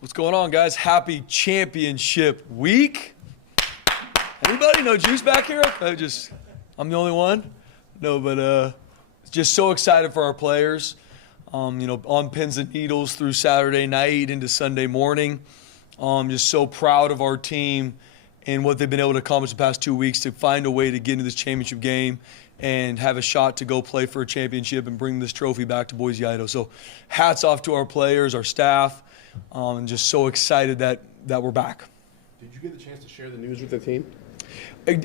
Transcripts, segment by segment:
What's going on, guys? Happy championship week. Anybody? No juice back here? I'm the only one? No, but just so excited for our players. On pins and needles through Saturday night into Sunday morning. Just so proud of our team and what they've been able to accomplish the past 2 weeks to find a way to get into this championship game and have a shot to go play for a championship and bring this trophy back to Boise, Idaho. So hats off to our players, our staff, and just so excited that we're back. Did you get the chance to share the news with the team?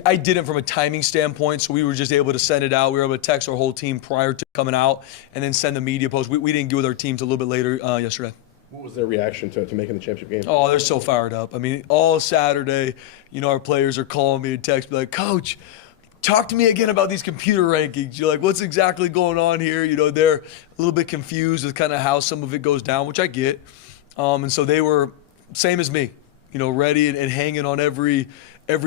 I didn't from a timing standpoint, so we were just able to send it out. We were able to text our whole team prior to coming out and then send the media post. We didn't get with our teams a little bit later yesterday. What was their reaction to making the championship game? Oh, they're so fired up. I mean, all Saturday, our players are calling me and text me like, Coach, talk to me again about these computer rankings. You're like, what's exactly going on here? They're a little bit confused with kind of how some of it goes down, which I get. And so they were same as me, ready and hanging on every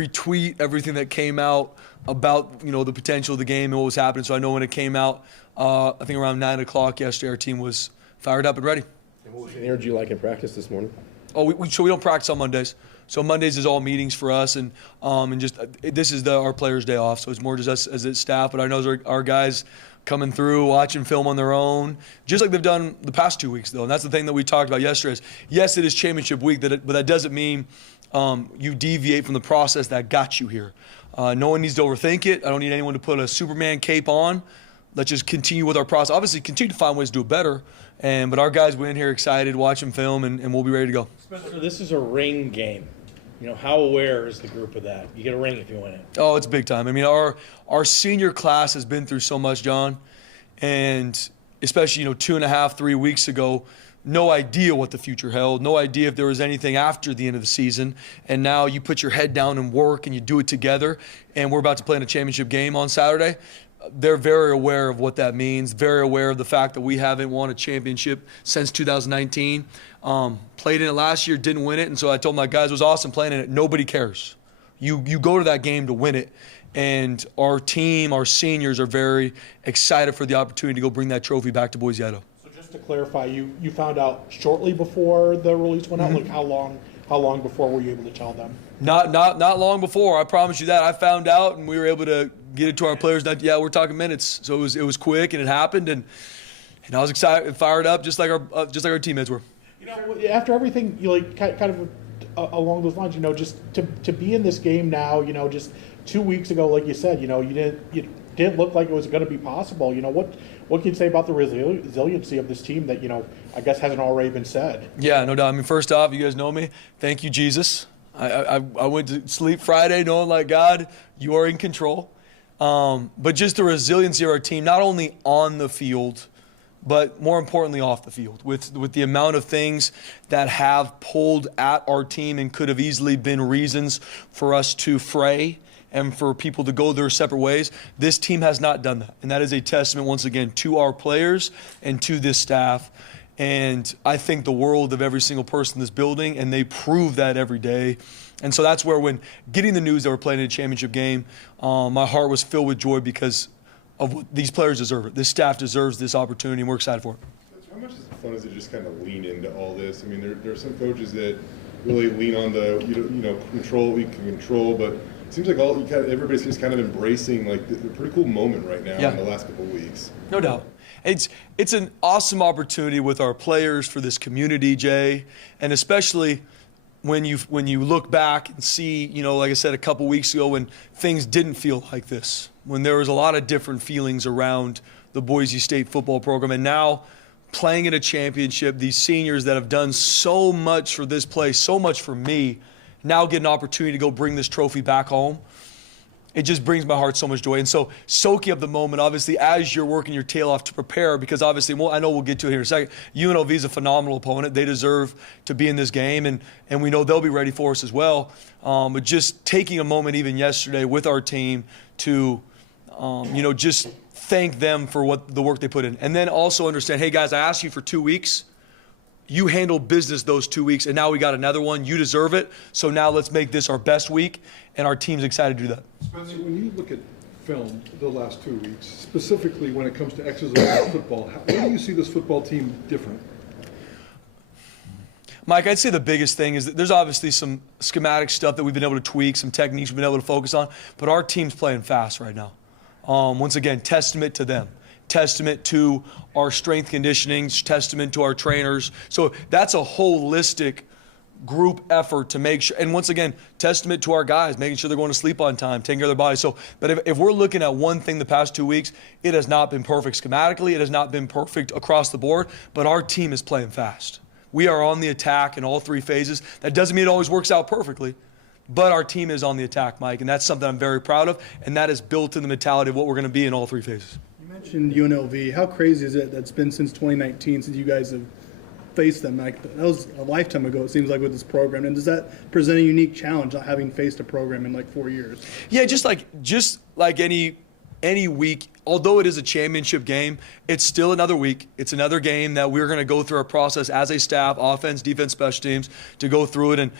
tweet, everything that came out about, the potential of the game and what was happening. So I know when it came out, I think around 9 o'clock yesterday, our team was fired up and ready. And what was the energy like in practice this morning? Oh, so we don't practice on Mondays. So Mondays is all meetings for us, and just this is our players' day off. So it's more just us as a staff. But I know our guys coming through, watching film on their own, just like they've done the past 2 weeks, though. And that's the thing that we talked about yesterday. Is yes, it is championship week, but that doesn't mean you deviate from the process that got you here. No one needs to overthink it. I don't need anyone to put a Superman cape on. Let's just continue with our process. Obviously, continue to find ways to do it better. But our guys went in here excited, watching film, and we'll be ready to go. Spencer, this is a ring game. How aware is the group of that? You get a ring if you win it. Oh, it's big time. I mean, our senior class has been through so much, John, and especially 2.5, 3 weeks ago, no idea what the future held, no idea if there was anything after the end of the season. And now you put your head down and work, and you do it together. And we're about to play in a championship game on Saturday. They're very aware of what that means, very aware of the fact that we haven't won a championship since 2019. Played in it last year, didn't win it, and so I told my guys it was awesome playing in it. Nobody cares. You go to that game to win it, and our team, our seniors are very excited for the opportunity to go bring that trophy back to Boise, Idaho. So just to clarify, you found out shortly before the release went out? Mm-hmm. Like how long before were you able to tell them? Not long before. I promise you that. I found out, and we were able to get it to our players. We're talking minutes. So it was quick, and it happened, and I was excited and fired up, just like our teammates were. After everything, kind of along those lines, just to be in this game now, just 2 weeks ago, like you said, you didn't look like it was going to be possible. What can you say about the resiliency of this team that I guess hasn't already been said? Yeah, no doubt. I mean, first off, you guys know me. Thank you, Jesus. I went to sleep Friday knowing, like, God, you are in control. But just the resiliency of our team, not only on the field, but more importantly off the field, with the amount of things that have pulled at our team and could have easily been reasons for us to fray and for people to go their separate ways. This team has not done that. And that is a testament, once again, to our players and to this staff. And I think the world of every single person in this building, and they prove that every day. And so that's where, when getting the news that we're playing in a championship game, my heart was filled with joy because of what these players deserve it. This staff deserves this opportunity, and we're excited for it. How much fun is it just kind of lean into all this? I mean, there are some coaches that really lean on the control what we can control, but it seems like everybody's just kind of embracing like the pretty cool moment right now in the last couple of weeks. No doubt. It's an awesome opportunity with our players for this community, Jay, and especially when you look back and see, like I said a couple weeks ago, when things didn't feel like this, when there was a lot of different feelings around the Boise State football program, and now playing in a championship, these seniors that have done so much for this place, so much for me, now get an opportunity to go bring this trophy back home. It just brings my heart so much joy. And so soaking up the moment, obviously, as you're working your tail off to prepare, because obviously, I know we'll get to it here in a second, UNLV is a phenomenal opponent. They deserve to be in this game, and we know they'll be ready for us as well. But just taking a moment even yesterday with our team to, just thank them for the work they put in. And then also understand, hey, guys, I asked you for 2 weeks. You handled business those 2 weeks, and now we got another one. You deserve it. So now let's make this our best week, and our team's excited to do that. Spencer, when you look at film the last 2 weeks, specifically when it comes to X's and O's football, where do you see this football team different? Mike, I'd say the biggest thing is that there's obviously some schematic stuff that we've been able to tweak, some techniques we've been able to focus on, but our team's playing fast right now. Once again, testament to them. Testament to our strength conditioning, testament to our trainers. So that's a holistic group effort to make sure, and once again, testament to our guys, making sure they're going to sleep on time, taking care of their bodies. So, but if we're looking at one thing the past 2 weeks, it has not been perfect schematically, it has not been perfect across the board, but our team is playing fast. We are on the attack in all three phases. That doesn't mean it always works out perfectly, but our team is on the attack, Mike, and that's something I'm very proud of, and that is built in the mentality of what we're going to be in all three phases. You mentioned UNLV. How crazy is it that's been since 2019 since you guys have faced them? Like, that was a lifetime ago, it seems like, with this program. And does that present a unique challenge, not having faced a program in like 4 years? Yeah, just like any week, although it is a championship game, it's still another week. It's another game that we're going to go through our process as a staff, offense, defense, special teams, to go through it. And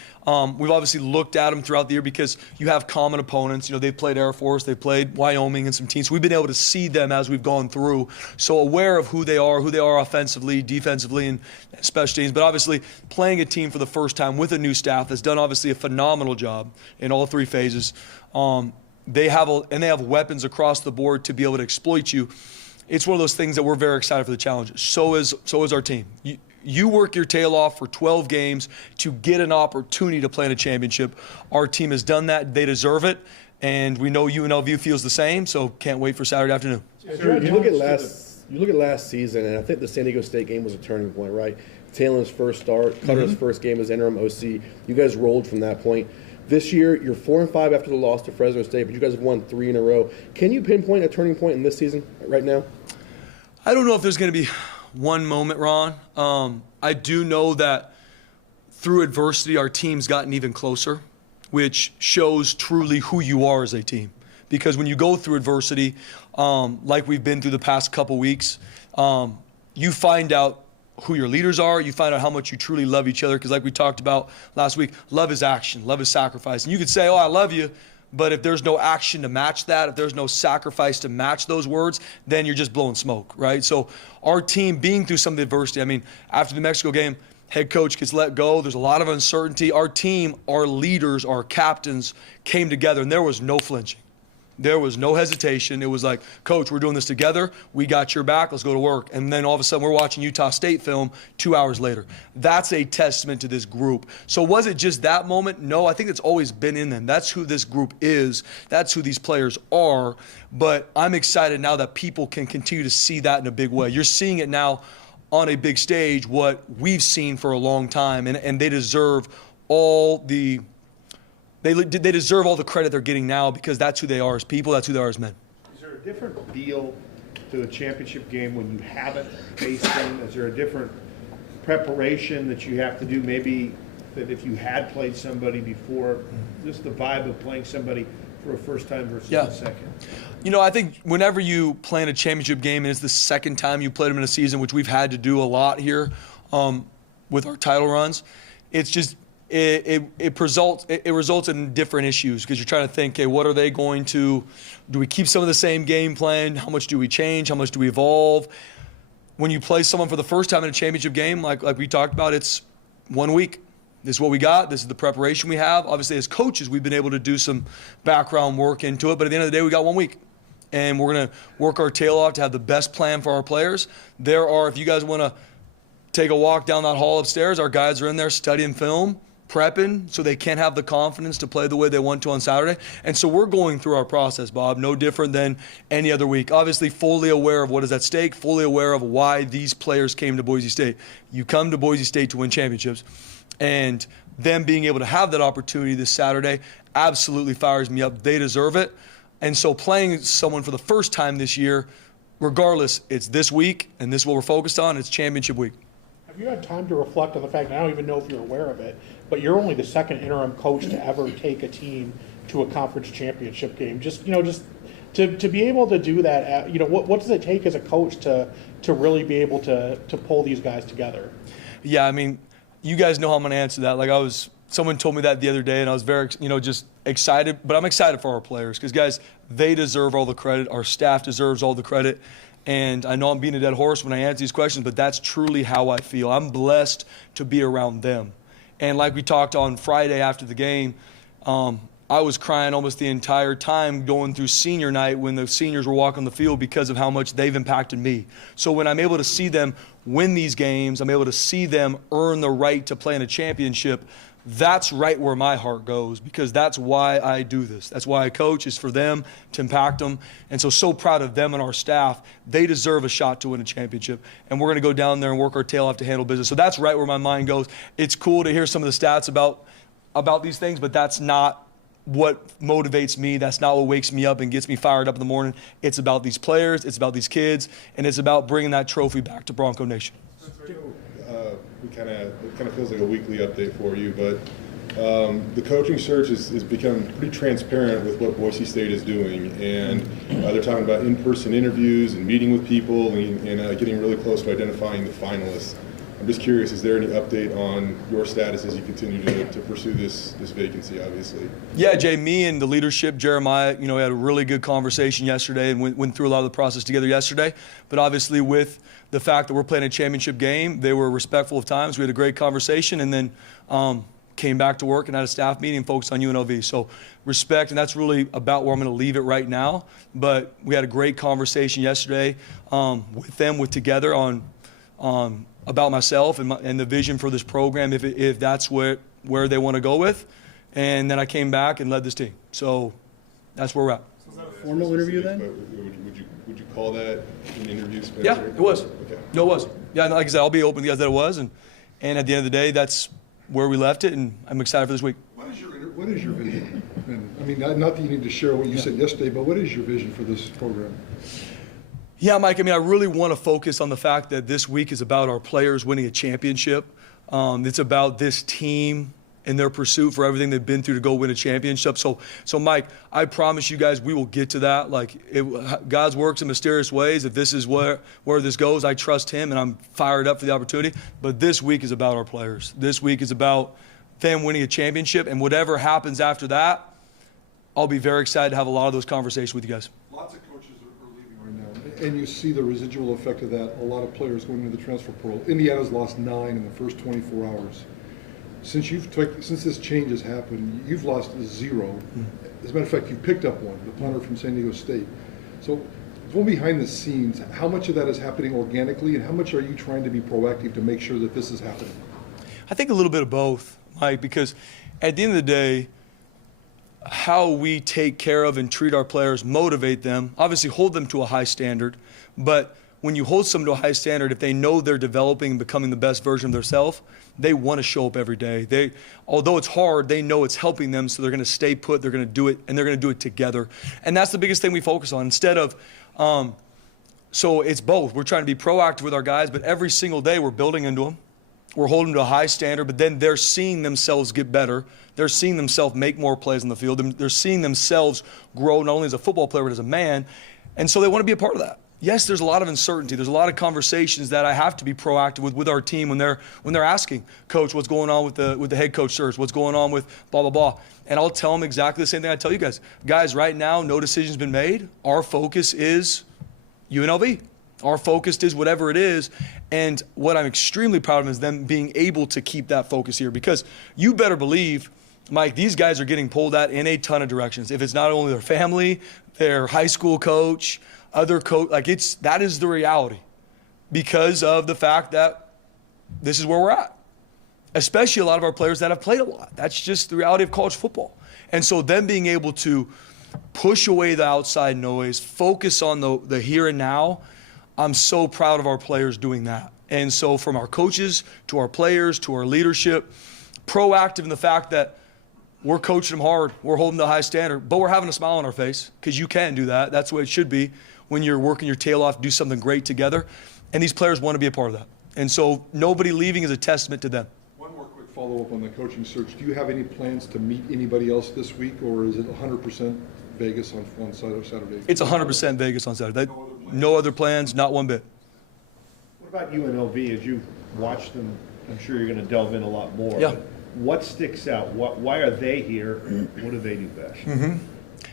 we've obviously looked at them throughout the year because you have common opponents. You know, they've played Air Force, they've played Wyoming and some teams. So we've been able to see them as we've gone through. So aware of who they are offensively, defensively, and special teams. But obviously playing a team for the first time with a new staff that's done obviously a phenomenal job in all three phases. They have weapons across the board to be able to exploit you. It's one of those things that we're very excited for the challenge. So is our team. You work your tail off for 12 games to get an opportunity to play in a championship. Our team has done that. They deserve it. And we know UNLV feels the same, so can't wait for Saturday afternoon. Sure, you look at last season, and I think the San Diego State game was a turning point, right? Taylor's first start, Cutter's first game as interim OC. You guys rolled from that point. This year, you're 4-5 after the loss to Fresno State, but you guys have won 3 in a row. Can you pinpoint a turning point in this season right now? I don't know if there's going to be one moment, Ron. I do know that through adversity, our team's gotten even closer, which shows truly who you are as a team. Because when you go through adversity, like we've been through the past couple weeks, you find out who your leaders are, you find out how much you truly love each other, because like we talked about last week, love is action, love is sacrifice. And you could say, oh, I love you, but if there's no action to match that, if there's no sacrifice to match those words, then you're just blowing smoke, right? So our team being through some of the adversity, I mean, after the Mexico game, head coach gets let go, there's a lot of uncertainty. Our team, our leaders, our captains came together, and there was no flinching. There was no hesitation. It was like, Coach, we're doing this together. We got your back. Let's go to work. And then all of a sudden, we're watching Utah State film 2 hours later. That's a testament to this group. So was it just that moment? No, I think it's always been in them. That's who this group is. That's who these players are. But I'm excited now that people can continue to see that in a big way. You're seeing it now on a big stage, what we've seen for a long time, and they deserve all the They deserve all the credit they're getting now, because that's who they are as people, that's who they are as men. Is there a different feel to the championship game when you haven't faced them? Is there a different preparation that you have to do, maybe that if you had played somebody before? Just the vibe of playing somebody for a first time versus a second. You know, I think whenever you play in a championship game and it's the second time you played them in a season, which we've had to do a lot here with our title runs, it's just it results in different issues, because you're trying to think, okay, what are they going to do? We keep some of the same game plan? How much do we change? How much do we evolve? When you play someone for the first time in a championship game, like we talked about, it's 1 week. This is what we got. This is the preparation we have. Obviously, as coaches, we've been able to do some background work into it, but at the end of the day, we got 1 week. And we're going to work our tail off to have the best plan for our players. If you guys want to take a walk down that hall upstairs, our guys are in there studying film, prepping, so they can have the confidence to play the way they want to on Saturday. And so we're going through our process, Bob, no different than any other week. Obviously, fully aware of what is at stake, fully aware of why these players came to Boise State. You come to Boise State to win championships, and them being able to have that opportunity this Saturday absolutely fires me up. They deserve it. And so playing someone for the first time this year, regardless, it's this week, and this is what we're focused on. It's championship week. Have you had time to reflect on the fact, and I don't even know if you're aware of it, but you're only the second interim coach to ever take a team to a conference championship game. Just to be able to do that, what does it take as a coach to really be able to pull these guys together? Yeah, I mean, you guys know how I'm going to answer that. Someone told me that the other day, and I was very, just excited. But I'm excited for our players because, guys, they deserve all the credit. Our staff deserves all the credit. And I know I'm being a dead horse when I answer these questions, but that's truly how I feel. I'm blessed to be around them. And like we talked on Friday after the game, I was crying almost the entire time going through senior night when the seniors were walking the field because of how much they've impacted me. So when I'm able to see them win these games, I'm able to see them earn the right to play in a championship, that's right where my heart goes, because that's why I do this. That's why I coach, is for them, to impact them. And so proud of them and our staff. They deserve a shot to win a championship. And we're going to go down there and work our tail off to handle business. So that's right where my mind goes. It's cool to hear some of the stats about these things, but that's not what motivates me. That's not what wakes me up and gets me fired up in the morning. It's about these players, it's about these kids, and it's about bringing that trophy back to Bronco Nation. It kind of feels like a weekly update for you, but the coaching search has become pretty transparent with what Boise State is doing, and they're talking about in-person interviews and meeting with people and getting really close to identifying the finalists. I'm just curious, is there any update on your status as you continue to pursue this vacancy, obviously? Yeah, Jay, me and the leadership, Jeremiah, we had a really good conversation yesterday and went through a lot of the process together yesterday. But obviously with the fact that we're playing a championship game, they were respectful of times. We had a great conversation, and then came back to work and had a staff meeting focused on UNLV. So respect, and that's really about where I'm going to leave it right now. But we had a great conversation yesterday with them, together on about myself and the vision for this program, if that's where they want to go with. And then I came back and led this team. So that's where we're at. Was that a formal interview then? Would you call that an interview, Spencer? Yeah, it was. Okay. No, it was. Yeah, like I said, I'll be open with you guys that it was. And at the end of the day, that's where we left it, and I'm excited for this week. What is your vision? And, I mean, not that you need to share what you said yesterday, but what is your vision for this program? Yeah, Mike, I really want to focus on the fact that this week is about our players winning a championship. It's about this team and their pursuit for everything they've been through to go win a championship. So Mike, I promise you guys we will get to that. God's works in mysterious ways. If this is where this goes, I trust him, and I'm fired up for the opportunity. But this week is about our players. This week is about them winning a championship, and whatever happens after that, I'll be very excited to have a lot of those conversations with you guys. Lots of coaches are leaving right now, and you see the residual effect of that. A lot of players going into the transfer portal. Indiana's lost 9 in the first 24 hours. Since this change has happened, you've lost 0. As a matter of fact, you picked up 1, the punter from San Diego State. So, going behind the scenes, how much of that is happening organically, and how much are you trying to be proactive to make sure that this is happening? I think a little bit of both, Mike, because at the end of the day, how we take care of and treat our players, motivate them, obviously hold them to a high standard. But when you hold someone to a high standard, if they know they're developing and becoming the best version of themselves, they want to show up every day. Although it's hard, they know it's helping them, so they're going to stay put, they're going to do it, and they're going to do it together. And that's the biggest thing we focus on. Instead of, so it's both. We're trying to be proactive with our guys, but every single day we're building into them. We're holding them to a high standard, but then they're seeing themselves get better. They're seeing themselves make more plays on the field. They're seeing themselves grow not only as a football player, but as a man. And so they want to be a part of that. Yes, there's a lot of uncertainty. There's a lot of conversations that I have to be proactive with our team when they're asking, Coach, what's going on with the head coach search? What's going on with blah, blah, blah. And I'll tell them exactly the same thing I tell you guys. Guys, right now, no decision's been made. Our focus is UNLV. Our focus is whatever it is. And what I'm extremely proud of is them being able to keep that focus here, because you better believe, Mike, these guys are getting pulled at in a ton of directions. If it's not only their family, their high school coach, other coach, that is the reality, because of the fact that this is where we're at. Especially a lot of our players that have played a lot. That's just the reality of college football. And so them being able to push away the outside noise, focus on the here and now, I'm so proud of our players doing that. And so from our coaches to our players to our leadership, proactive in the fact that we're coaching them hard, we're holding the high standard, but we're having a smile on our face, because you can do that. That's the way it should be when you're working your tail off to do something great together. And these players want to be a part of that. And so nobody leaving is a testament to them. One more quick follow-up on the coaching search. Do you have any plans to meet anybody else this week, or is it 100% Vegas on Saturday? It's 100% Vegas on Saturday. No other plans, not one bit. What about UNLV? As you watch them, I'm sure you're going to delve in a lot more. Yeah. But what sticks out? Why are they here? What do they do best?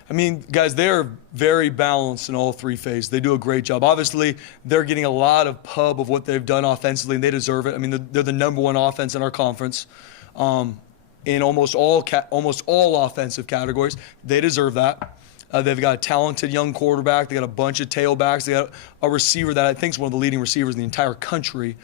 I mean, guys, they are very balanced in all three phases. They do a great job. Obviously, they're getting a lot of pub of what they've done offensively, and they deserve it. I mean, they're the number one offense in our conference in almost all offensive categories. They deserve that. They've got a talented young quarterback. They got a bunch of tailbacks. They got a receiver that I think is one of the leading receivers in the entire country.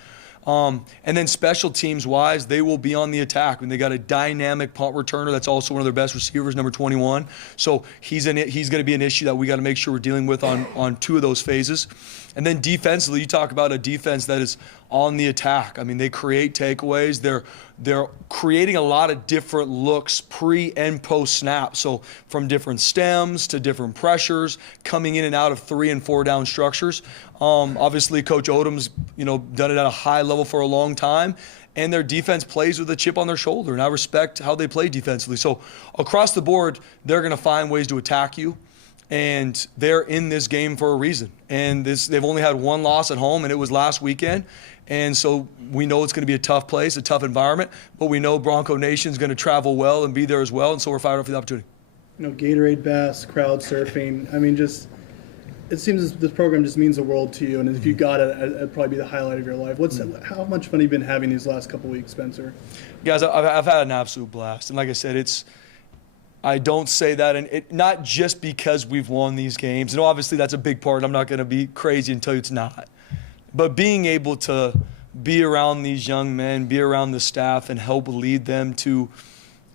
And then special teams wise, they will be on the attack. I mean, they got a dynamic punt returner that's also one of their best receivers, number 21. So he's going to be an issue that we got to make sure we're dealing with on two of those phases. And then defensively, you talk about a defense that is on the attack. I mean, they create takeaways. They're creating a lot of different looks pre and post snap. So from different stems to different pressures, coming in and out of 3 and 4 down structures. Obviously, Coach Odom's done it at a high level for a long time, and their defense plays with a chip on their shoulder. And I respect how they play defensively. So across the board, they're going to find ways to attack you. And they're in this game for a reason. And they've only had one loss at home, and it was last weekend. And so we know it's going to be a tough place, a tough environment, but we know Bronco Nation's going to travel well and be there as well, and so we're fired up for the opportunity. Gatorade bass, crowd surfing. I mean, it seems this program just means the world to you, and if you got it, it'd probably be the highlight of your life. How much fun have you been having these last couple weeks, Spencer? Guys, I've had an absolute blast. And like I said, I don't say that, and not just because we've won these games. And obviously that's a big part. I'm not going to be crazy and tell you it's not. But being able to be around these young men, be around the staff, and help lead them to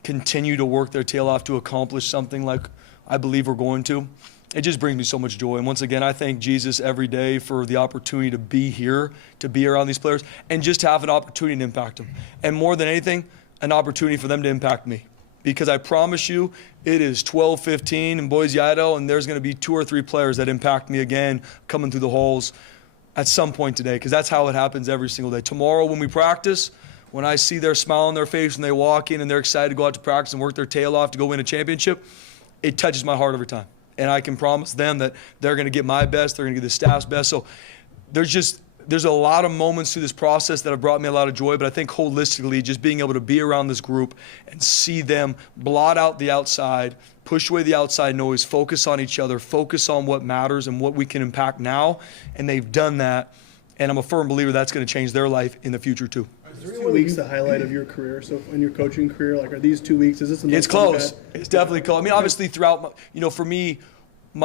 continue to work their tail off to accomplish something like I believe we're going to, it just brings me so much joy. And once again, I thank Jesus every day for the opportunity to be here, to be around these players, and just to have an opportunity to impact them. And more than anything, an opportunity for them to impact me. Because I promise you, it is 12:15 in Boise, Idaho, and there's going to be 2 or 3 players that impact me again coming through the halls at some point today, because that's how it happens every single day. Tomorrow when we practice, when I see their smile on their face when they walk in and they're excited to go out to practice and work their tail off to go win a championship, it touches my heart every time. And I can promise them that they're going to get my best, they're going to get the staff's best. So there's a lot of moments through this process that have brought me a lot of joy, but I think holistically, just being able to be around this group and see them blot out the outside, push away the outside noise, focus on each other, focus on what matters and what we can impact now, and they've done that, and I'm a firm believer that's going to change their life in the future too. Is 2 weeks the highlight of your career? So in your coaching career, are these 2 weeks? Is this the most It's close. It's definitely close. I mean, obviously throughout, for me,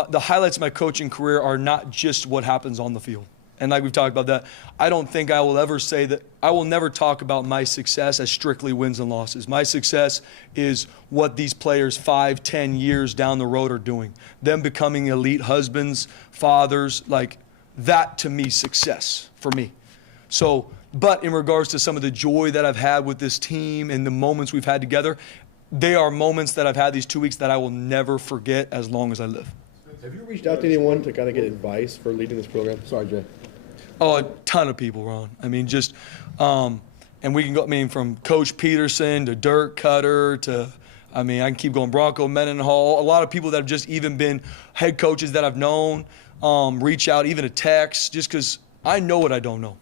the highlights of my coaching career are not just what happens on the field. And like we've talked about that, I don't think I will ever say that. I will never talk about my success as strictly wins and losses. My success is what these players 5, 10 years down the road are doing. Them becoming elite husbands, fathers, like that to me, success for me. So, but in regards to some of the joy that I've had with this team and the moments we've had together, they are moments that I've had these 2 weeks that I will never forget as long as I live. Have you reached out to anyone to kind of get advice for leading this program? Sorry, Jay. Oh, a ton of people, Ron. I mean, and we can go, from Coach Peterson to Dirk Cutter to, I can keep going, Bronco Mendenhall, a lot of people that have just even been head coaches that I've known, reach out, even a text, just because I know what I don't know.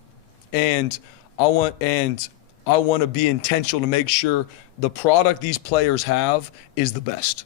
And I want to be intentional to make sure the product these players have is the best.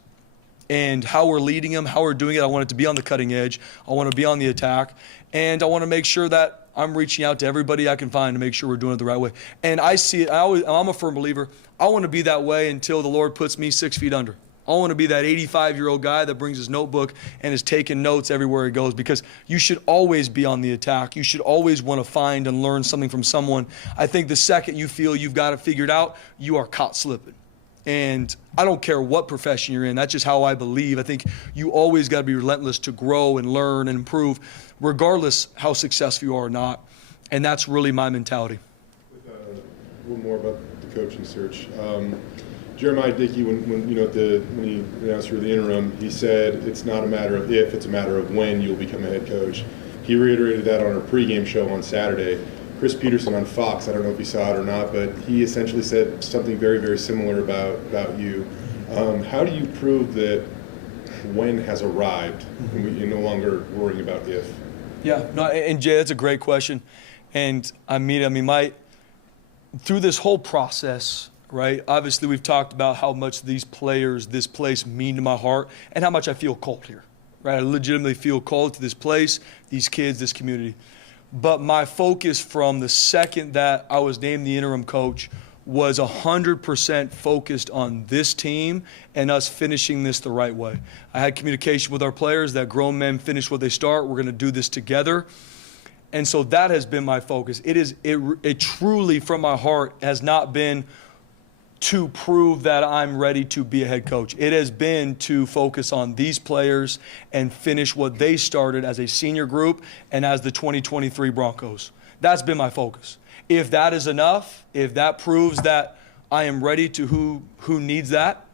And how we're leading them, how we're doing it, I want it to be on the cutting edge. I want to be on the attack. And I want to make sure that I'm reaching out to everybody I can find to make sure we're doing it the right way. And I see it, I'm a firm believer. I want to be that way until the Lord puts me 6 feet under. I want to be that 85-year-old guy that brings his notebook and is taking notes everywhere he goes, because you should always be on the attack. You should always want to find and learn something from someone. I think the second you feel you've got it figured out, you are caught slipping. And I don't care what profession you're in. That's just how I believe. I think you always got to be relentless to grow and learn and improve, regardless how successful you are or not. And that's really my mentality. A little more about the coaching search. Jeremiah Dickey, when he announced you were the interim, he said it's not a matter of if, it's a matter of when you'll become a head coach. He reiterated that on our pregame show on Saturday. Chris Peterson on Fox, I don't know if you saw it or not, but he essentially said something very, very similar about you. How do you prove that when has arrived and you're no longer worrying about if? Yeah, no, and Jay, that's a great question. And through this whole process, right? Obviously, we've talked about how much these players, this place mean to my heart, and how much I feel called here, right? I legitimately feel called to this place, these kids, this community. But my focus from the second that I was named the interim coach was 100% focused on this team and us finishing this the right way. I had communication with our players that grown men finish what they start. We're going to do this together. And so that has been my focus. It truly, from my heart, has not been to prove that I'm ready to be a head coach. It has been to focus on these players and finish what they started as a senior group and as the 2023 Broncos. That's been my focus. If that is enough, if that proves that I am ready to who needs that,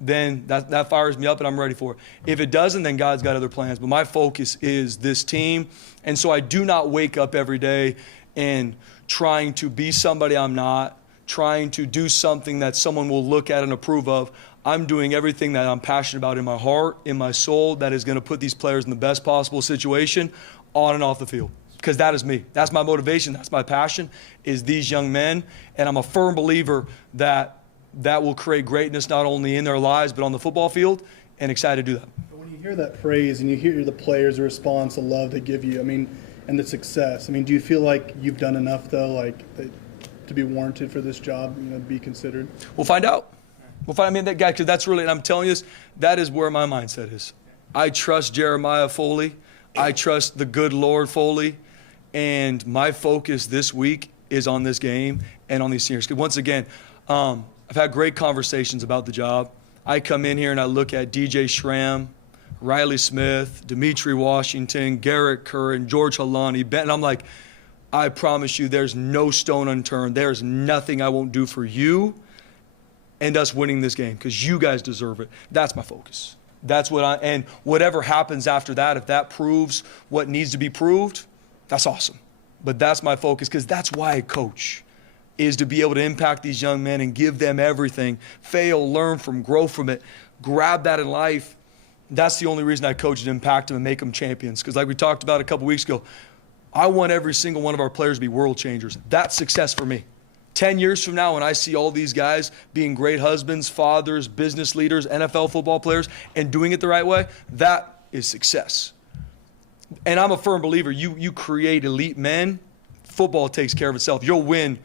then that fires me up and I'm ready for it. If it doesn't, then God's got other plans. But my focus is this team. And so I do not wake up every day and trying to be somebody I'm not, trying to do something that someone will look at and approve of. I'm doing everything that I'm passionate about in my heart, in my soul, that is going to put these players in the best possible situation on and off the field. Because that is me. That's my motivation. That's my passion, is these young men. And I'm a firm believer that will create greatness not only in their lives but on the football field, and excited to do that. But when you hear that praise and you hear the players' response, the love they give you, I mean, and the success, I mean, do you feel like you've done enough, though, like to be warranted for this job, you know, be considered? We'll find out. We'll find, I mean, that guy, because that's really, and I'm telling you this, that is where my mindset is. I trust Jeremiah Foley. I trust the good Lord Foley. And my focus this week is on this game and on these seniors. Because once again, I've had great conversations about the job. I come in here and I look at DJ Schramm, Riley Smith, Dimitri Washington, Garrett Curran, George Halani, Ben. And I'm like, I promise you there's no stone unturned. There's nothing I won't do for you and us winning this game, because you guys deserve it. That's my focus. That's what and whatever happens after that, if that proves what needs to be proved, that's awesome. But that's my focus, because that's why I coach, is to be able to impact these young men and give them everything. Fail, learn from, grow from it, grab that in life. That's the only reason I coach, and impact them and make them champions. Because like we talked about a couple weeks ago, I want every single one of our players to be world changers. That's success for me. 10 years from now, when I see all these guys being great husbands, fathers, business leaders, NFL football players, and doing it the right way, that is success. And I'm a firm believer, you create elite men, football takes care of itself. You'll win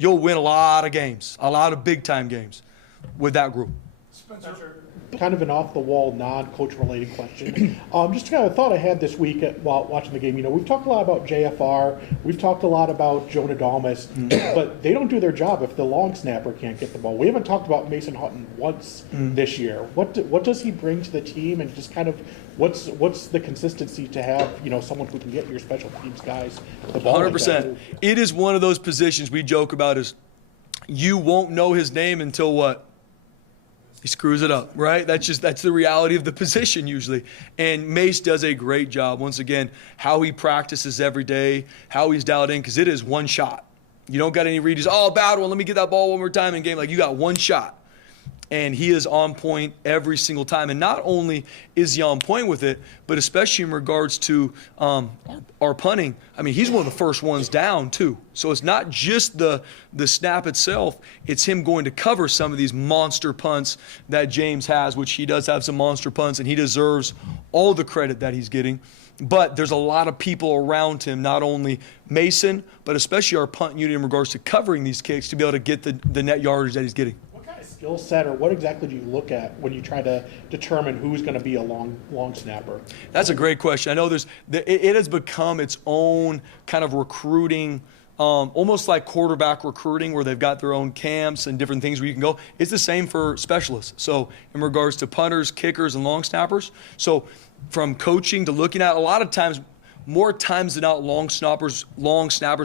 a lot of games, a lot of big-time games with that group. Spencer, kind of an off-the-wall, non-coach related question. Just kind of a thought I had this week while watching the game. You know, we've talked a lot about JFR, we've talked a lot about Jonah Dalmas, but they don't do their job if the long snapper can't get the ball. We haven't talked about Mason Hutton once this year. What does he bring to the team, and just kind of what's the consistency to have, you know, someone who can get your special teams guys the ball? 100%. It is one of those positions we joke about is you won't know his name until what? He screws it up, right? That's the reality of the position usually. And Mace does a great job. Once again, how he practices every day, how he's dialed in, because it is one shot. You don't got any reads. Oh, bad one. Let me get that ball one more time in game. Like, you got one shot. And he is on point every single time. And not only is he on point with it, but especially in regards to our punting, I mean, he's one of the first ones down, too. So it's not just the snap itself. It's him going to cover some of these monster punts that James has, which he does have some monster punts, and he deserves all the credit that he's getting. But there's a lot of people around him, not only Mason, but especially our punt unit in regards to covering these kicks to be able to get the net yardage that he's getting. Skill set, or what exactly do you look at when you try to determine who's going to be a long snapper? That's a great question. I know it has become its own kind of recruiting, almost like quarterback recruiting, where they've got their own camps and different things where you can go. It's the same for specialists. So in regards to punters, kickers, and long snappers. So from coaching to looking at, a lot of times, more times than not, long snappers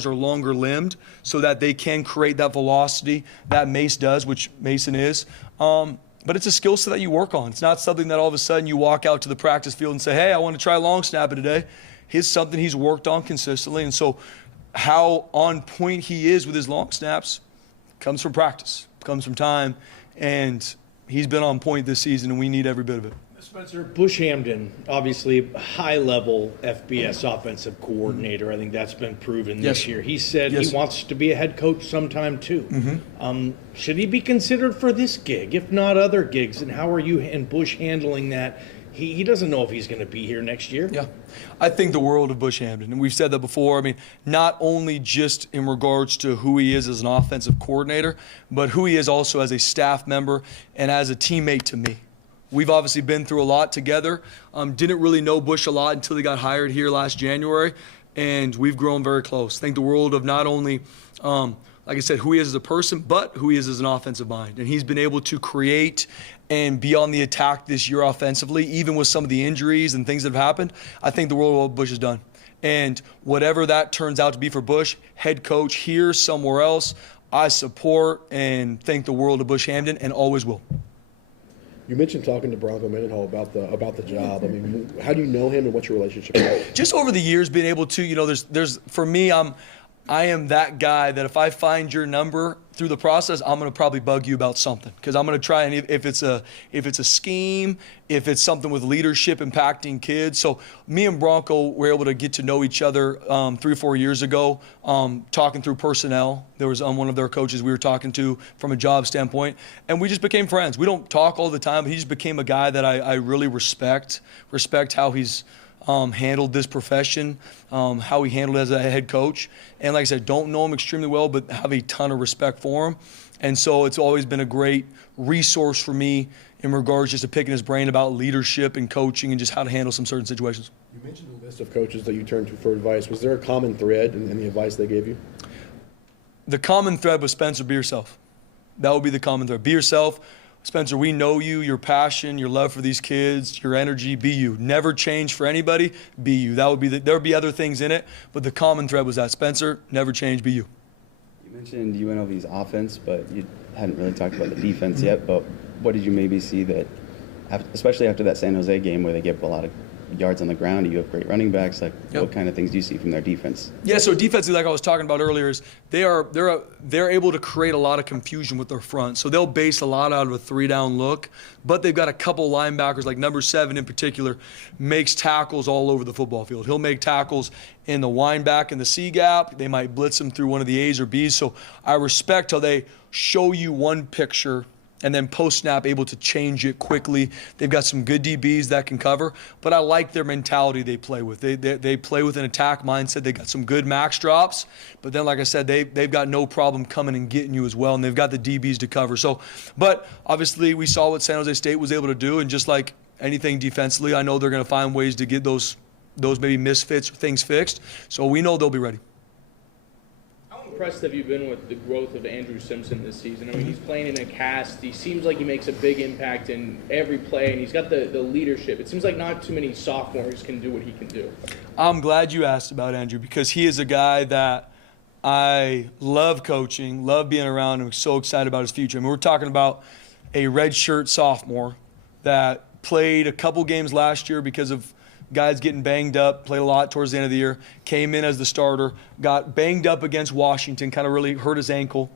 are longer limbed so that they can create that velocity that Mace does, which Mason is. But it's a skill set that you work on. It's not something that all of a sudden you walk out to the practice field and say, hey, I want to try long snapping today. It's something he's worked on consistently. And so how on point he is with his long snaps comes from practice, comes from time. And he's been on point this season, and we need every bit of it. Spencer, Bush Hamden, obviously a high-level FBS offensive coordinator. I think that's been proven this Yes. year. He said Yes. he wants to be a head coach sometime too. Should he be considered for this gig, if not other gigs? And how are you and Bush handling that? He doesn't know if he's going to be here next year. Yeah, I think the world of Bush Hamden, and we've said that before. I mean, not only just in regards to who he is as an offensive coordinator, but who he is also as a staff member and as a teammate to me. We've obviously been through a lot together. Didn't really know Bush a lot until he got hired here last January, and we've grown very close. I think the world of not only, like I said, who he is as a person, but who he is as an offensive mind. And he's been able to create and be on the attack this year offensively, even with some of the injuries and things that have happened. I think the world of what Bush has done. And whatever that turns out to be for Bush, head coach here, somewhere else, I support and think the world of Bush Hamden and always will. You mentioned talking to Bronco Mendenhall about the job. I mean, how do you know him and what's your relationship like? Just over the years, being able to, there's for me, I am that guy that if I find your number through the process, I'm going to probably bug you about something, because I'm going to try, and if it's a scheme, if it's something with leadership impacting kids. So me and Bronco were able to get to know each other 3 or 4 years ago, talking through personnel. There was one of their coaches we were talking to from a job standpoint, and we just became friends. We don't talk all the time, but he just became a guy that I really respect how he's handled this profession, how he handled it as a head coach. And like I said, don't know him extremely well, but have a ton of respect for him. And so it's always been a great resource for me in regards just to picking his brain about leadership and coaching and just how to handle some certain situations. You mentioned the list of coaches that you turned to for advice. Was there a common thread in the advice they gave you? The common thread was, Spencer, be yourself. That would be the common thread. Be yourself. Spencer, we know you, your passion, your love for these kids, your energy, be you. Never change for anybody, be you. That would be there would be other things in it, but the common thread was that, Spencer, never change, be you. You mentioned UNLV's offense, but you hadn't really talked about the defense yet, but what did you maybe see that, especially after that San Jose game where they give a lot of yards on the ground, you have great running backs, like what kind of things do you see from their defense? Yeah, so defensively, like I was talking about earlier, is they're able to create a lot of confusion with their front. So they'll base a lot out of a 3-down look, but they've got a couple linebackers, like number 7 in particular, makes tackles all over the football field. He'll make tackles in the wind back in the C gap. They might blitz him through one of the A's or B's. So I respect how they show you one picture and then post-snap able to change it quickly. They've got some good DBs that can cover, but I like their mentality they play with. They play with an attack mindset. They got some good max drops, but then, like I said, they've got no problem coming and getting you as well, and they've got the DBs to cover. So, but obviously we saw what San Jose State was able to do, and just like anything defensively, I know they're going to find ways to get those maybe misfits or things fixed. So we know they'll be ready. How impressed have you been with the growth of Andrew Simpson this season? I mean, he's playing in a cast. He seems like he makes a big impact in every play, and he's got the leadership. It seems like not too many sophomores can do what he can do. I'm glad you asked about Andrew, because he is a guy that I love coaching, love being around, and I'm so excited about his future. I mean, we're talking about a redshirt sophomore that played a couple games last year because of guys getting banged up, played a lot towards the end of the year, came in as the starter, got banged up against Washington, kind of really hurt his ankle.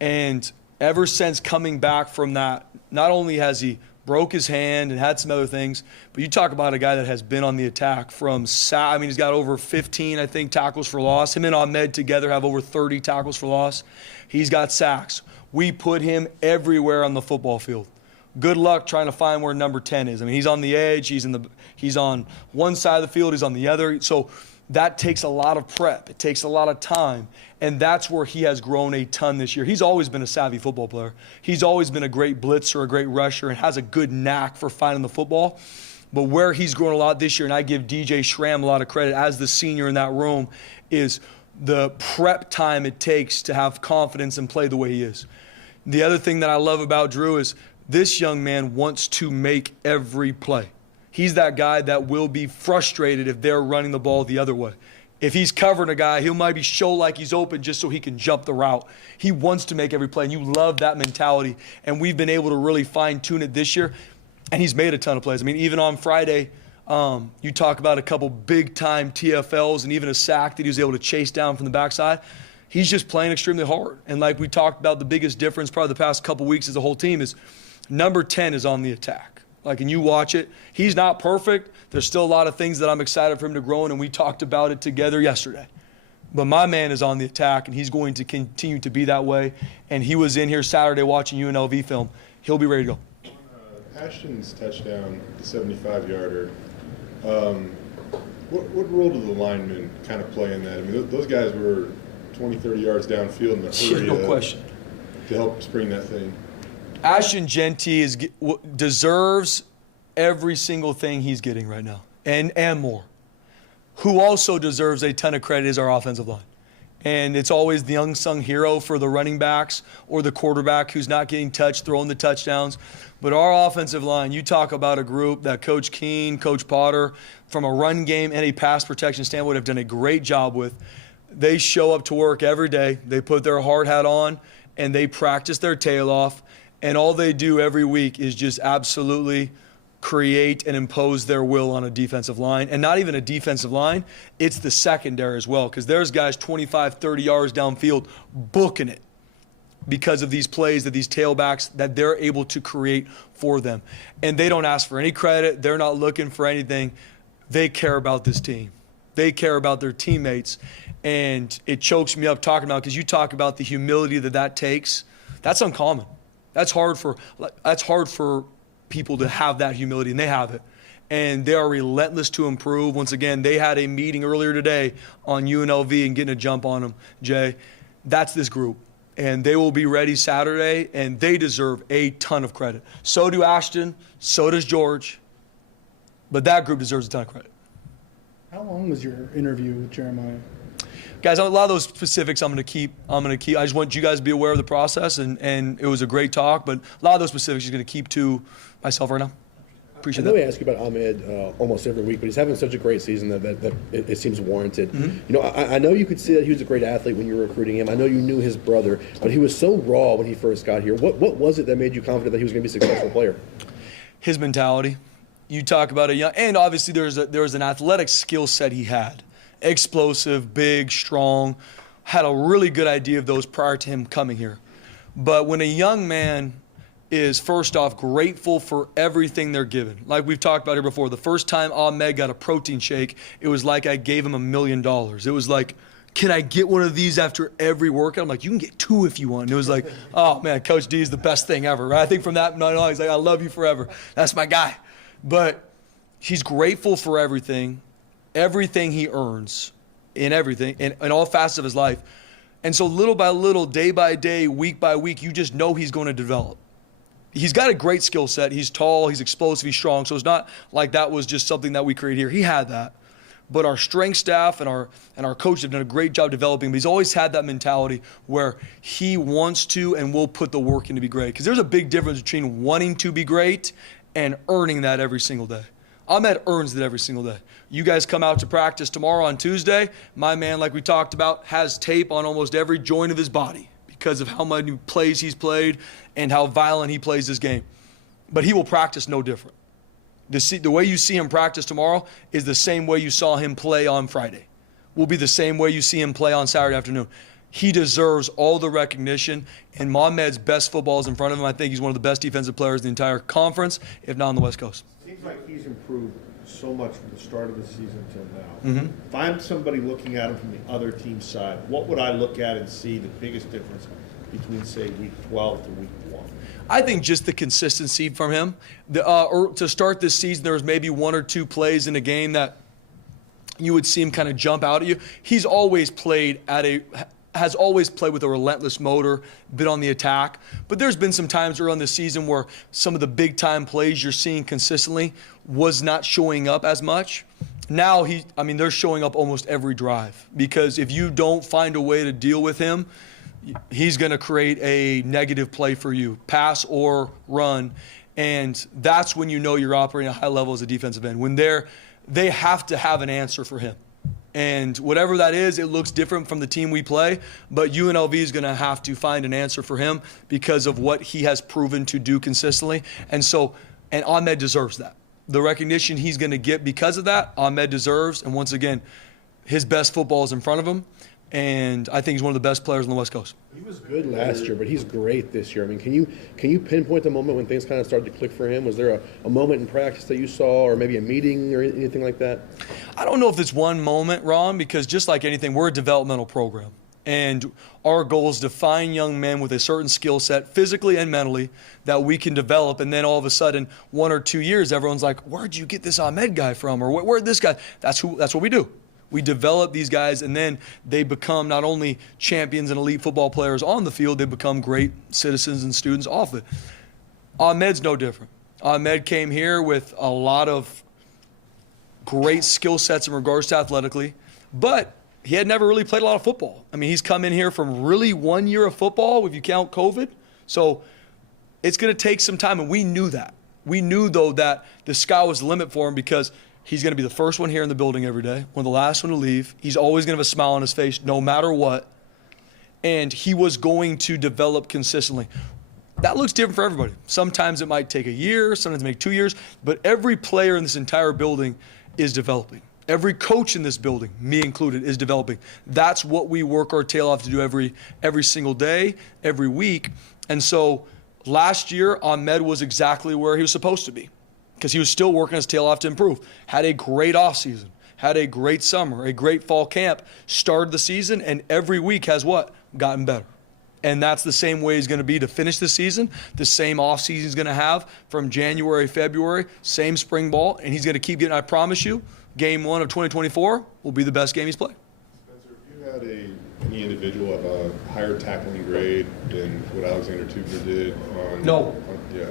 And ever since coming back from that, not only has he broke his hand and had some other things, but you talk about a guy that has been on the attack from he's got over 15, I think, tackles for loss. Him and Ahmed together have over 30 tackles for loss. He's got sacks. We put him everywhere on the football field. Good luck trying to find where number 10 is. I mean, he's on the edge. He's on one side of the field. He's on the other. So that takes a lot of prep. It takes a lot of time. And that's where he has grown a ton this year. He's always been a savvy football player. He's always been a great blitzer, a great rusher, and has a good knack for finding the football. But where he's grown a lot this year, and I give DJ Schramm a lot of credit as the senior in that room, is the prep time it takes to have confidence and play the way he is. The other thing that I love about Drew is this young man wants to make every play. He's that guy that will be frustrated if they're running the ball the other way. If he's covering a guy, he'll maybe show like he's open just so he can jump the route. He wants to make every play, and you love that mentality. And we've been able to really fine-tune it this year, and he's made a ton of plays. I mean, even on Friday, you talk about a couple big-time TFLs and even a sack that he was able to chase down from the backside. He's just playing extremely hard. And like we talked about, the biggest difference probably the past couple weeks as a whole team is number 10 is on the attack. Like, and you watch it. He's not perfect. There's still a lot of things that I'm excited for him to grow in, and we talked about it together yesterday. But my man is on the attack, and he's going to continue to be that way. And he was in here Saturday watching UNLV film. He'll be ready to go. Ashton's touchdown, the 75-yarder, what role do the linemen kind of play in that? I mean, those guys were 20, 30 yards downfield in the hurry No question. to help spring that thing. Ashton Genty deserves every single thing he's getting right now, and more. Who also deserves a ton of credit is our offensive line. And it's always the unsung hero for the running backs or the quarterback who's not getting touched, throwing the touchdowns. But our offensive line, you talk about a group that Coach Keene, Coach Potter, from a run game and a pass protection standpoint, have done a great job with. They show up to work every day. They put their hard hat on, and they practice their tail off. And all they do every week is just absolutely create and impose their will on a defensive line. And not even a defensive line, it's the secondary as well, because there's guys 25, 30 yards downfield booking it because of these plays that these tailbacks that they're able to create for them. And they don't ask for any credit. They're not looking for anything. They care about this team. They care about their teammates. And it chokes me up talking about, because you talk about the humility that takes. That's uncommon. That's hard for people to have that humility, and they have it. And they are relentless to improve. Once again, they had a meeting earlier today on UNLV and getting a jump on them, Jay. That's this group. And they will be ready Saturday, and they deserve a ton of credit. So do Ashton, so does George. But that group deserves a ton of credit. How long was your interview with Jeremiah? Guys, a lot of those specifics I'm going to keep. I just want you guys to be aware of the process, and it was a great talk, but a lot of those specifics I'm going to keep to myself right now. Appreciate I know that. we ask you about Ahmed almost every week, but he's having such a great season that it seems warranted. Mm-hmm. You know, I know you could see that he was a great athlete when you were recruiting him. I know you knew his brother, but he was so raw when he first got here. What was it that made you confident that he was going to be a successful player? His mentality. You talk about a young, and obviously there's an athletic skill set he had. Explosive, big, strong, had a really good idea of those prior to him coming here. But when a young man is, first off, grateful for everything they're given. Like we've talked about here before, the first time Ahmed got a protein shake, it was like I gave him $1 million. It was like, can I get one of these after every workout? I'm like, you can get 2 if you want. And it was like, oh, man, Coach D is the best thing ever. Right? I think from that night on, he's like, I love you forever. That's my guy. But he's grateful for everything he earns in everything, in all facets of his life. And so little by little, day by day, week by week, you just know he's going to develop. He's got a great skill set. He's tall, he's explosive, he's strong. So it's not like that was just something that we created here. He had that. But our strength staff and our coach have done a great job developing. But he's always had that mentality where he wants to and will put the work in to be great. Because there's a big difference between wanting to be great and earning that every single day. Ahmed earns it every single day. You guys come out to practice tomorrow on Tuesday. My man, like we talked about, has tape on almost every joint of his body because of how many plays he's played and how violent he plays this game. But he will practice no different. The way you see him practice tomorrow is the same way you saw him play on Friday. Will be the same way you see him play on Saturday afternoon. He deserves all the recognition, and Mohamed's best football is in front of him. I think he's one of the best defensive players in the entire conference, if not on the West Coast. Seems like he's improved so much from the start of the season till now. Mm-hmm. If I'm somebody looking at him from the other team's side, what would I look at and see the biggest difference between, say, week 12 to week 1? I think just the consistency from him. To start this season, there was maybe 1 or 2 plays in a game that you would see him kind of jump out at you. He's always played has always played with a relentless motor, been on the attack. But there's been some times early in the season where some of the big-time plays you're seeing consistently was not showing up as much. Now, they're showing up almost every drive. Because if you don't find a way to deal with him, he's going to create a negative play for you, pass or run. And that's when you know you're operating at a high level as a defensive end. When they have to have an answer for him. And whatever that is, it looks different from the team we play, but UNLV is going to have to find an answer for him because of what he has proven to do consistently. And Ahmed deserves that. The recognition he's going to get because of that, Ahmed deserves. And once again, his best football is in front of him. and I think he's one of the best players on the West Coast. He was good last year, but he's great this year. I mean, can you pinpoint the moment when things kind of started to click for him? Was there a moment in practice that you saw, or maybe a meeting or anything like that? I don't know if it's one moment, Ron, because just like anything, we're a developmental program. And our goal is to find young men with a certain skill set, physically and mentally, that we can develop. And then all of a sudden, 1 or 2 years, everyone's like, where'd you get this Ahmed guy from? Or where'd this guy? That's what we do. We develop these guys, and then they become not only champions and elite football players on the field, they become great citizens and students off it. Ahmed's no different. Ahmed came here with a lot of great skill sets in regards to athletically, but he had never really played a lot of football. I mean, he's come in here from really 1 year of football, if you count COVID. So it's going to take some time, and we knew that. We knew, though, that the sky was the limit for him because he's going to be the first one here in the building every day, one of the last one to leave. He's always going to have a smile on his face no matter what, and he was going to develop consistently. That looks different for everybody. Sometimes it might take a year, sometimes it might take 2 years, but every player in this entire building is developing. Every coach in this building, me included, is developing. That's what we work our tail off to do every single day, every week. And so last year, Ahmed was exactly where he was supposed to be because he was still working his tail off to improve. Had a great offseason, had a great summer, a great fall camp, started the season, and every week has what? Gotten better. And that's the same way he's going to be to finish the season. The same offseason he's going to have from January, February, same spring ball, and he's going to keep getting, I promise you, Game 1 of 2024 will be the best game he's played. Spencer, if you had any individual have a higher tackling grade than what Alexander Tubner did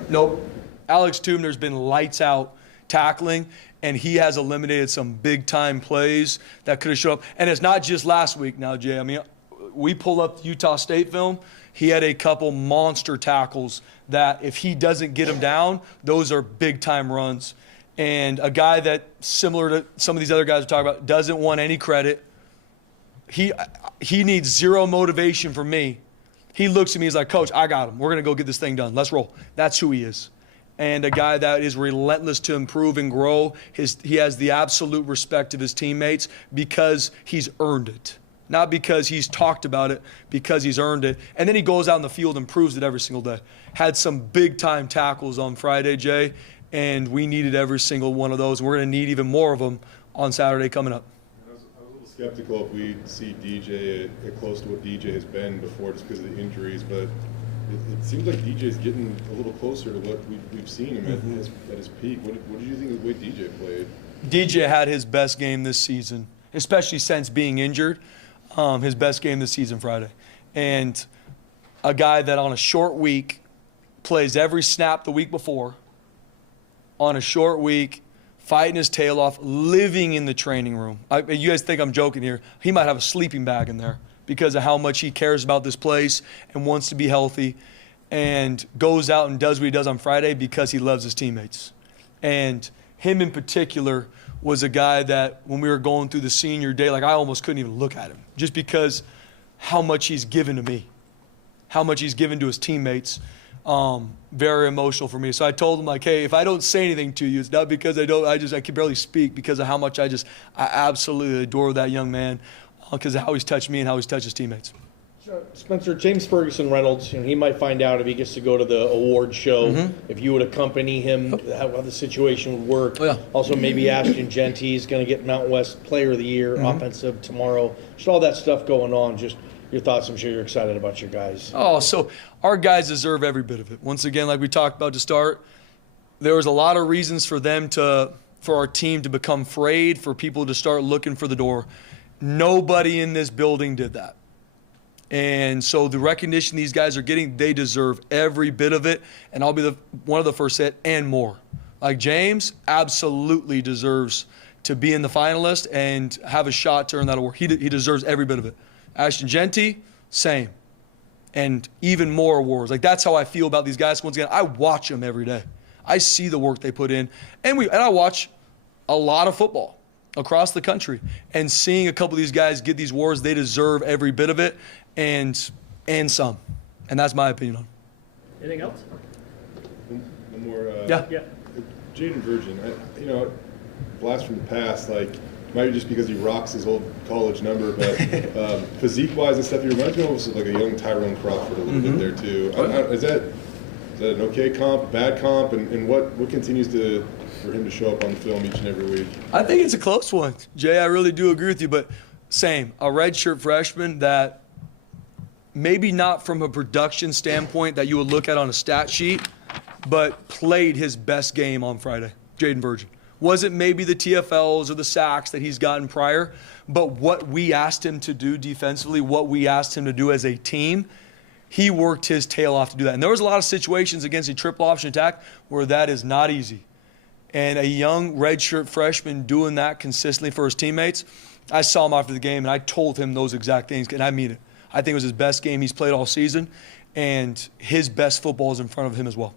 Nope. Alex Tubner's been lights out tackling, and he has eliminated some big-time plays that could have shown up. And it's not just last week now, Jay. I mean, we pull up the Utah State film. He had a couple monster tackles that if he doesn't get them down, those are big-time runs. And a guy that, similar to some of these other guys we're talking about, doesn't want any credit. He needs zero motivation from me. He looks at me, he's like, Coach, I got him. We're going to go get this thing done. Let's roll. That's who he is. And a guy that is relentless to improve and grow. He has the absolute respect of his teammates because he's earned it. Not because he's talked about it, because he's earned it. And then he goes out in the field and proves it every single day. Had some big-time tackles on Friday, Jay, and we needed every single one of those. And we're going to need even more of them on Saturday coming up. I was a little skeptical if we see DJ at close to what DJ has been before just because of the injuries, but it seems like DJ is getting a little closer to what we've seen him at his peak. What did you think of the way DJ played? DJ had his best game this season, especially since being injured. His best game this season Friday. And a guy that on a short week plays every snap the week before, on a short week, fighting his tail off, living in the training room. You guys think I'm joking here. He might have a sleeping bag in there because of how much he cares about this place and wants to be healthy, and goes out and does what he does on Friday because he loves his teammates. And him in particular was a guy that when we were going through the senior day, like I almost couldn't even look at him just because how much he's given to me, how much he's given to his teammates. Very emotional for me. So I told him, like, hey, if I don't say anything to you, it's not because I can barely speak because of how much I absolutely adore that young man because of how he's touched me and how he's touched his teammates. Spencer, James Ferguson Reynolds, he might find out if he gets to go to the award show, if you would accompany him, how the situation would work. Oh, yeah. Also, maybe Ashton Genty is going to get Mountain West Player of the Year, offensive tomorrow. Just all that stuff going on. Just your thoughts. I'm sure you're excited about your guys. Oh, so our guys deserve every bit of it. Once again, like we talked about to start, there was a lot of reasons for our team to become frayed, for people to start looking for the door. Nobody in this building did that. And so the recognition these guys are getting, they deserve every bit of it. And I'll be one of the first set and more. Like James absolutely deserves to be in the finalist and have a shot to earn that award. He deserves every bit of it. Ashton Genty, same. And even more awards. Like that's how I feel about these guys. Once again, I watch them every day. I see the work they put in. And I watch a lot of football across the country. And seeing a couple of these guys get these awards, they deserve every bit of it. And some. And that's my opinion on it. Anything else? One more. Yeah. Jaden Virgin, blast from the past, like might be just because he rocks his old college number, but physique-wise and stuff, he reminds me almost of like a young Tyrone Crawford a little bit there too. Is that an okay comp, bad comp, and what continues for him to show up on the film each and every week? I think it's a close one, Jay. I really do agree with you, but same, a redshirt freshman that maybe not from a production standpoint that you would look at on a stat sheet, but played his best game on Friday, Jaden Virgin. Wasn't maybe the TFLs or the sacks that he's gotten prior, but what we asked him to do defensively, what we asked him to do as a team, he worked his tail off to do that. And there was a lot of situations against a triple option attack where that is not easy. And a young redshirt freshman doing that consistently for his teammates, I saw him after the game, and I told him those exact things, and I mean it. I think it was his best game he's played all season, and his best football is in front of him as well.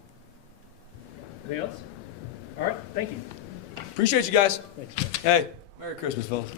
Anything else? All right, thank you. Appreciate you guys. Thanks, Jeff. Hey, Merry Christmas, fellas.